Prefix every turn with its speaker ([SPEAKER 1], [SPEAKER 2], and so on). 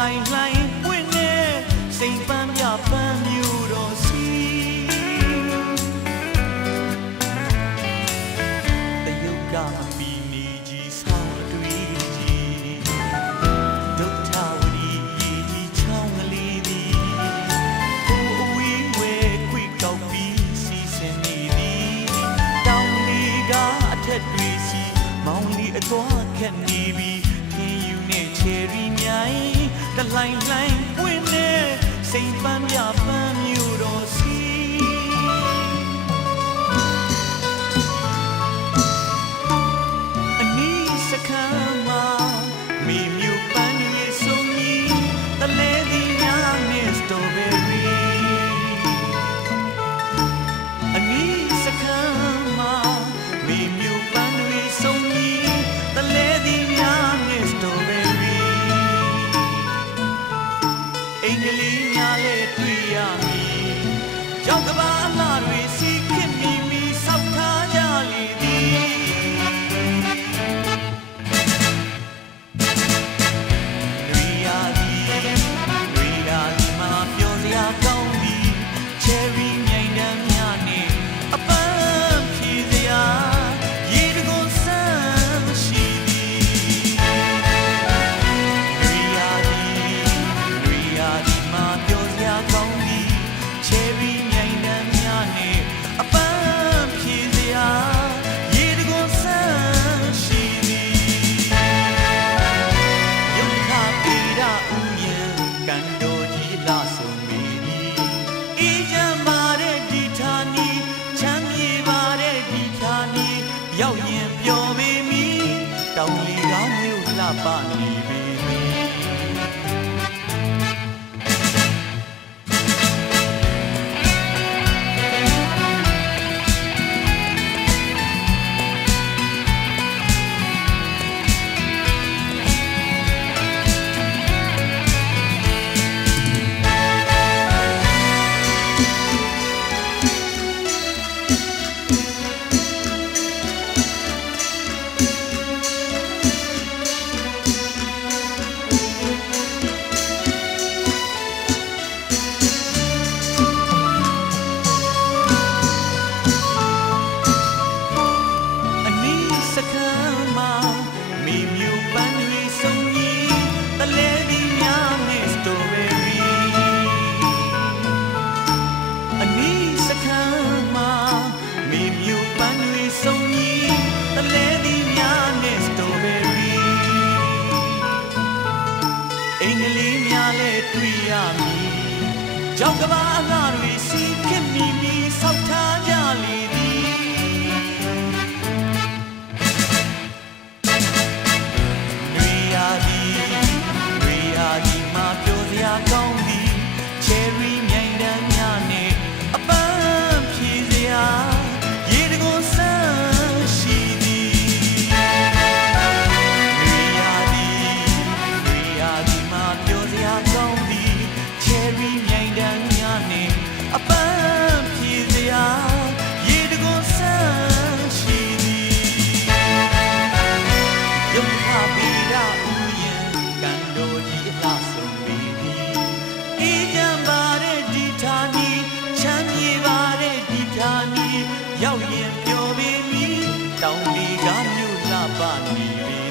[SPEAKER 1] လှိုင်လှိုင်ပွင့်နေစိတ်ပန်းပြပန်း လှိုင်လှိုင်ပွင့်နေစိတ်ပန်းပြ ကဘာလာတွေစီ ရောက်ရင်ပျော်ပေမီတောင်လီကားမြို့လှပနေ တွေ့ရမည်ကြောင့်ကဘာအလှတွေစီခင်မိမိဆောက်ထားကြ Tabamili.